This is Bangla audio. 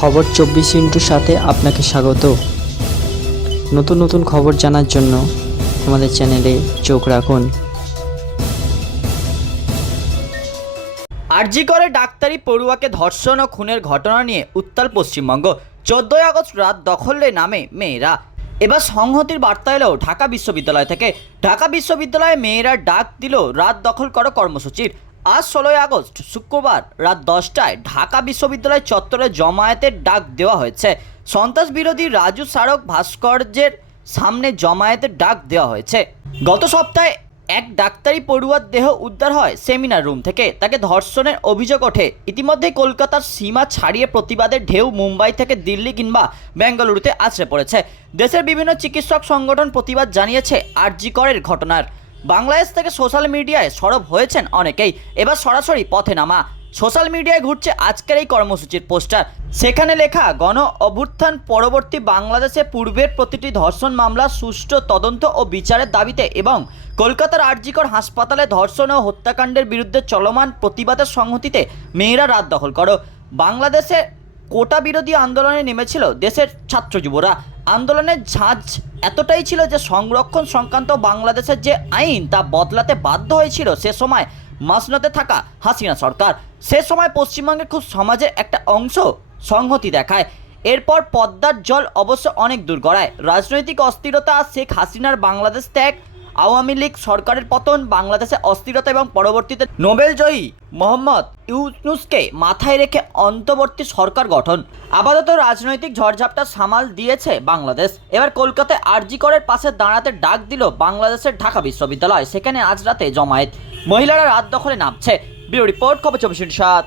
খবর চব্বিশ ইন্টুর সাথে আপনাকে স্বাগত। নতুন নতুন খবর জানার জন্য আমাদের চ্যানেলে চোখ রাখুন। আরজি করে ডাক্তারি পড়ুয়াকে ধর্ষণ ও খুনের ঘটনা নিয়ে উত্তাল পশ্চিমবঙ্গ। চোদ্দোই আগস্ট রাত দখলে নামে মেয়েরা। এবার সংহতির বার্তা এলো ঢাকা বিশ্ববিদ্যালয় থেকে। ঢাকা বিশ্ববিদ্যালয়ে মেয়েরা ডাক দিল রাত দখল করো কর্মসূচির। আজ ষোলোই আগস্ট, শুক্রবার রাত দশটায় ঢাকা বিশ্ববিদ্যালয় চত্বরে জমায়েতের ডাক দেওয়া হয়েছে। সন্ত্রাস বিরোধী রাজু স্মারক ভাস্কর্যের সামনে জমায়েতের ডাক দেওয়া হয়েছে। গত সপ্তাহে এক ডাক্তারি পড়ুয়ার দেহ উদ্ধার হয় সেমিনার রুম থেকে। তাকে ধর্ষণের অভিযোগ ওঠে। ইতিমধ্যেই কলকাতার সীমা ছাড়িয়ে প্রতিবাদের ঢেউ মুম্বাই থেকে দিল্লি কিংবা বেঙ্গালুরুতে আছড়ে পড়েছে। দেশের বিভিন্ন চিকিৎসক সংগঠন প্রতিবাদ জানিয়েছে আরজি করের ঘটনার। বাংলাদেশ থেকে সোশ্যাল মিডিয়ায় সরব হয়েছেন অনেকেই। এবার সরাসরি পথে নামা। সোশ্যাল মিডিয়ায় ঘুরছে আজকের এই কর্মসূচির পোস্টার। সেখানে লেখা, গণ অভ্যুত্থান পরবর্তী বাংলাদেশে পূর্বের প্রতিটি ধর্ষণ মামলা সুষ্ঠু তদন্ত ও বিচারের দাবিতে এবং কলকাতার আরজিকর হাসপাতালে ধর্ষণ ও হত্যাকাণ্ডের বিরুদ্ধে চলমান প্রতিবাদের সংহতিতে মেয়েরা রাত দখল করো। বাংলাদেশে কোটা বিরোধী আন্দোলনে নেমেছিল দেশের ছাত্র যুবরা। আন্দোলনের ঝাঁজ এতটাই ছিল যে সংরক্ষণ সংক্রান্ত বাংলাদেশের যে আইন তা বদলাতে বাধ্য হয়েছিল সে সময় মাসনতে থাকা হাসিনা সরকার। সে সময় পশ্চিমবঙ্গের খুব সমাজের একটা অংশ সংহতি দেখায়। এরপর পদ্মার জল অবশ্য অনেক দূর গড়ায়। রাজনৈতিক অস্থিরতা শেখ হাসিনার বাংলাদেশ ত্যাগ আওয়ামী লীগ সরকারের পতন, বাংলাদেশে অস্থিরতা এবং পরবর্তীতে নোবেল জয়ী মোহাম্মদ ইউনুসকে মাথায় রেখে অন্তর্বর্তী সরকার গঠন। আপাতত রাজনৈতিক ঝড়ঝাপটা সামাল দিয়েছে বাংলাদেশ। এবার কলকাতায় আরজি করের পাশে দাঁড়াতে ডাক দিল বাংলাদেশের ঢাকা বিশ্ববিদ্যালয়। সেখানে আজ রাতে জমায়েত। মহিলারা রাত দখলে নামছে। ব্যুরো রিপোর্ট খবর চব্বিশ সাত।